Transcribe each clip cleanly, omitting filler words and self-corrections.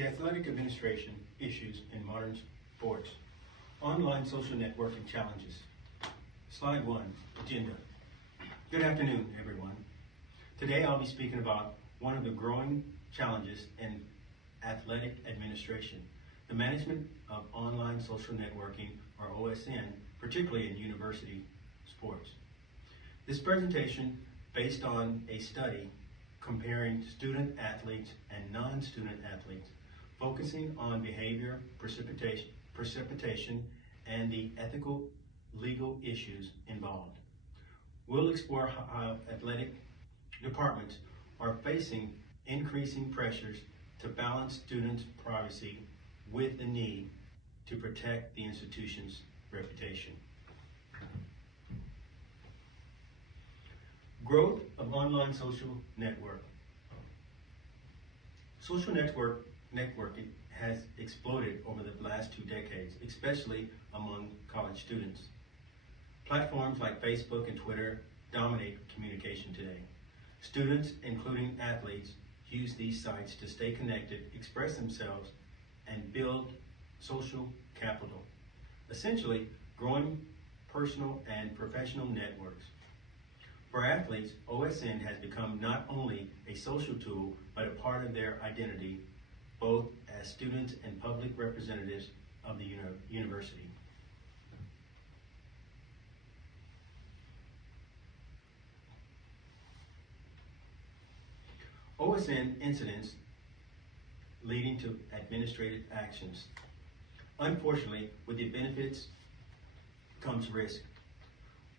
The athletic administration issues in modern sports. Online social networking challenges. Slide 1, agenda. Good afternoon, everyone. Today I'll be speaking about one of the growing challenges in athletic administration, the management of online social networking, or OSN, particularly in university sports. This presentation, based on a study comparing student athletes and non-student athletes, focusing on behavior, precipitation, and the ethical, legal issues involved. We'll explore how athletic departments are facing increasing pressures to balance students' privacy with the need to protect the institution's reputation. Growth of online social network. Social networking has exploded over the last 2 decades, especially among college students. Platforms like Facebook and Twitter dominate communication today. Students, including athletes, use these sites to stay connected, express themselves, and build social capital, essentially growing personal and professional networks. For athletes, OSN has become not only a social tool, but a part of their identity, both as students and public representatives of the university. OSN incidents leading to administrative actions. Unfortunately, with the benefits comes risk.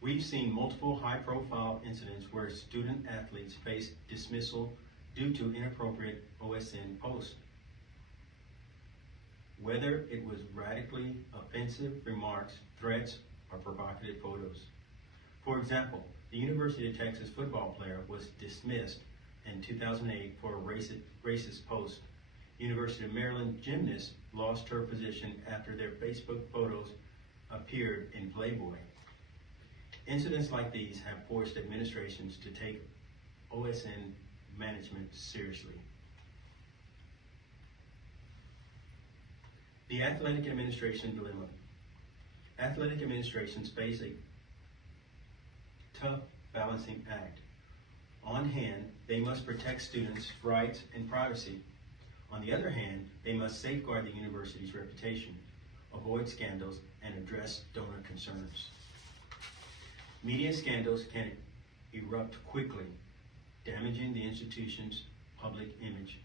We've seen multiple high-profile incidents where student athletes face dismissal due to inappropriate OSN posts, whether it was radically offensive remarks, threats, or provocative photos. For example, the University of Texas football player was dismissed in 2008 for a racist post. University of Maryland gymnast lost her position after their Facebook photos appeared in Playboy. Incidents like these have forced administrations to take OSN management seriously. The athletic administration dilemma. Athletic administrations face a tough balancing act. On hand, they must protect students' rights and privacy. On the other hand, they must safeguard the university's reputation, avoid scandals, and address donor concerns. Media scandals can erupt quickly, damaging the institution's public image.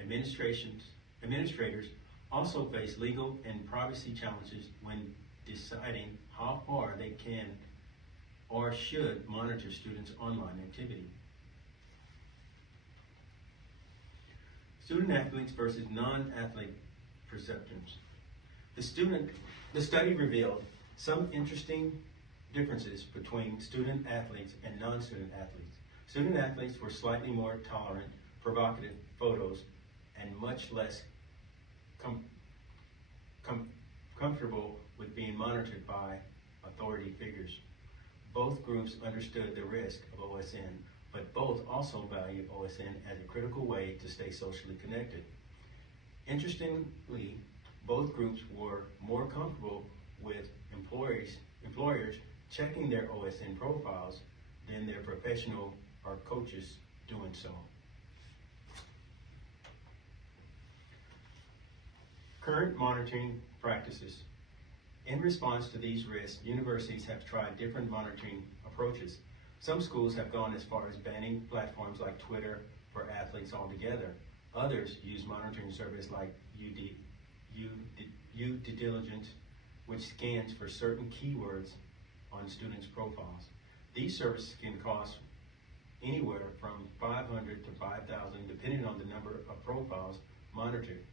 Administrators also face legal and privacy challenges when deciding how far they can or should monitor students' online activity. Student athletes versus non-athlete perceptions. The study revealed some interesting differences between student athletes and non-student athletes. Student athletes were slightly more tolerant, provocative photos, and much less comfortable with being monitored by authority figures. Both groups understood the risk of OSN, but both also valued OSN as a critical way to stay socially connected. Interestingly, both groups were more comfortable with employers checking their OSN profiles than their professional or coaches doing so. Current monitoring practices. In response to these risks, universities have tried different monitoring approaches. Some schools have gone as far as banning platforms like Twitter for athletes altogether. Others use monitoring service like UDiligence, which scans for certain keywords on students' profiles. These services can cost anywhere from $500 to $5,000 depending on the number of profiles monitored.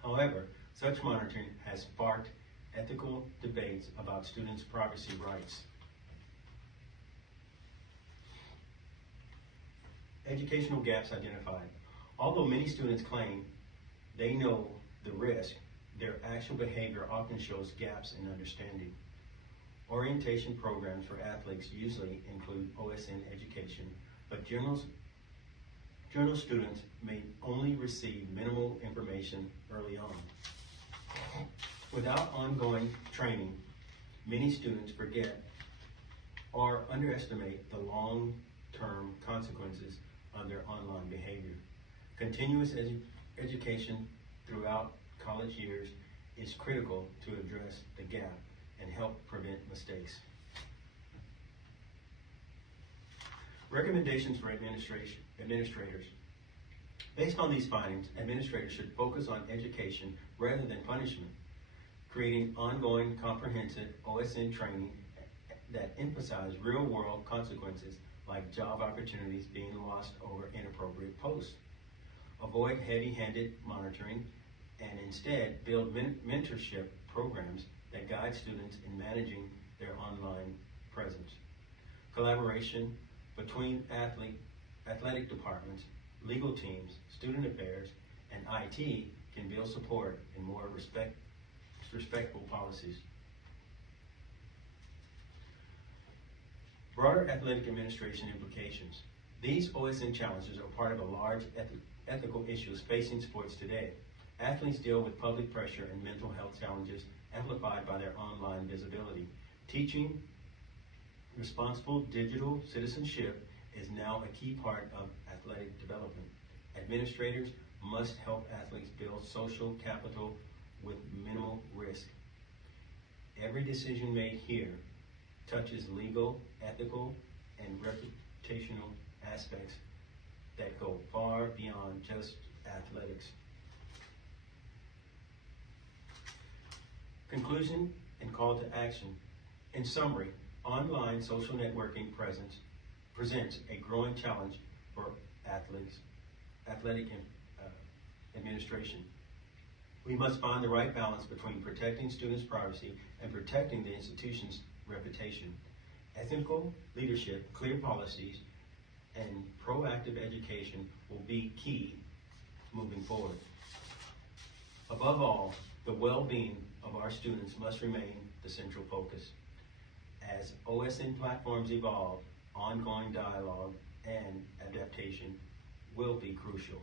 However, such monitoring has sparked ethical debates about students' privacy rights. Educational gaps identified. Although many students claim they know the risk, their actual behavior often shows gaps in understanding. Orientation programs for athletes usually include OSN education, but Journal students may only receive minimal information early on. Without ongoing training, many students forget or underestimate the long-term consequences of their online behavior. Continuous education throughout college years is critical to address the gap and help prevent mistakes. Recommendations for administrators. Based on these findings, administrators should focus on education rather than punishment, creating ongoing comprehensive OSN training that emphasize real-world consequences like job opportunities being lost over inappropriate posts. Avoid heavy-handed monitoring and instead build mentorship programs that guide students in managing their online presence. Collaboration between athletic departments, legal teams, student affairs, and IT can build support and more respectful policies. Broader athletic administration implications. These OSN challenges are part of a large ethical issues facing sports today. Athletes deal with public pressure and mental health challenges amplified by their online visibility. Teaching responsible digital citizenship is now a key part of athletic development. Administrators must help athletes build social capital with minimal risk. Every decision made here touches legal, ethical, and reputational aspects that go far beyond just athletics. Conclusion and call to action. In summary, online social networking presents a growing challenge for athletic administration. We must find the right balance between protecting students' privacy and protecting the institution's reputation. Ethical leadership, clear policies, and proactive education will be key moving forward. Above all, the well-being of our students must remain the central focus. As OSN platforms evolve, ongoing dialogue and adaptation will be crucial.